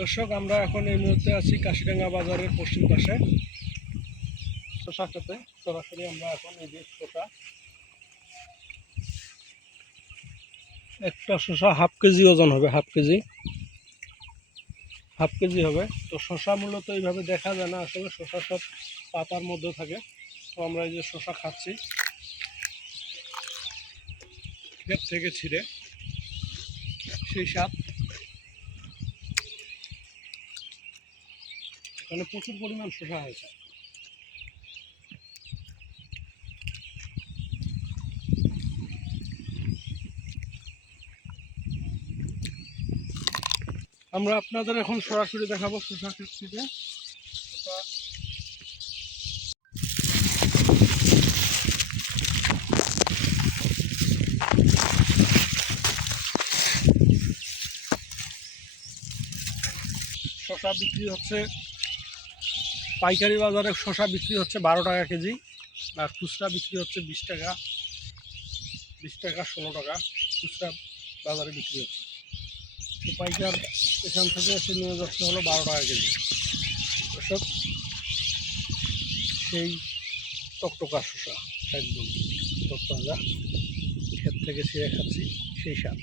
দর্শক, আমরা এখন এই মুহূর্তে আছি কাশিডাঙ্গা বাজারের পশ্চিম পাশে শসা খেতে। সরাসরি আমরা এখন এই যে শসা, একটা শসা হাফ কেজি ওজন হবে, হাফ কেজি হবে। তো শসা মূলত এইভাবে দেখা যায় না, আসলে শসা সব পাতার মধ্যে থাকে। তো আমরা এই যে শসা খাচ্ছি ক্ষেত থেকে ছিঁড়ে, সেই স্বাদ। এখানে প্রচুর পরিমাণ শসা হয়েছে। আমরা আপনাদের এখন সরাসরি দেখাবো শসা ক্ষেত থেকে। শসা শসা বিক্রি হচ্ছে পাইকারি বাজারে, শসা বিক্রি হচ্ছে 12 টাকা কেজি, আর খুচরা বিক্রি হচ্ছে 20 টাকা, 16 টাকা খুচরা বাজারে বিক্রি হচ্ছে। তো পাইকার এখান থেকে এসে নিয়ে যাচ্ছে হলো 12 টাকা কেজি। এসব সেই টকটকা শসা, একদম টকতাজা, ক্ষেত থেকে ছিঁড়ে খাচ্ছি, সেই স্বাদ।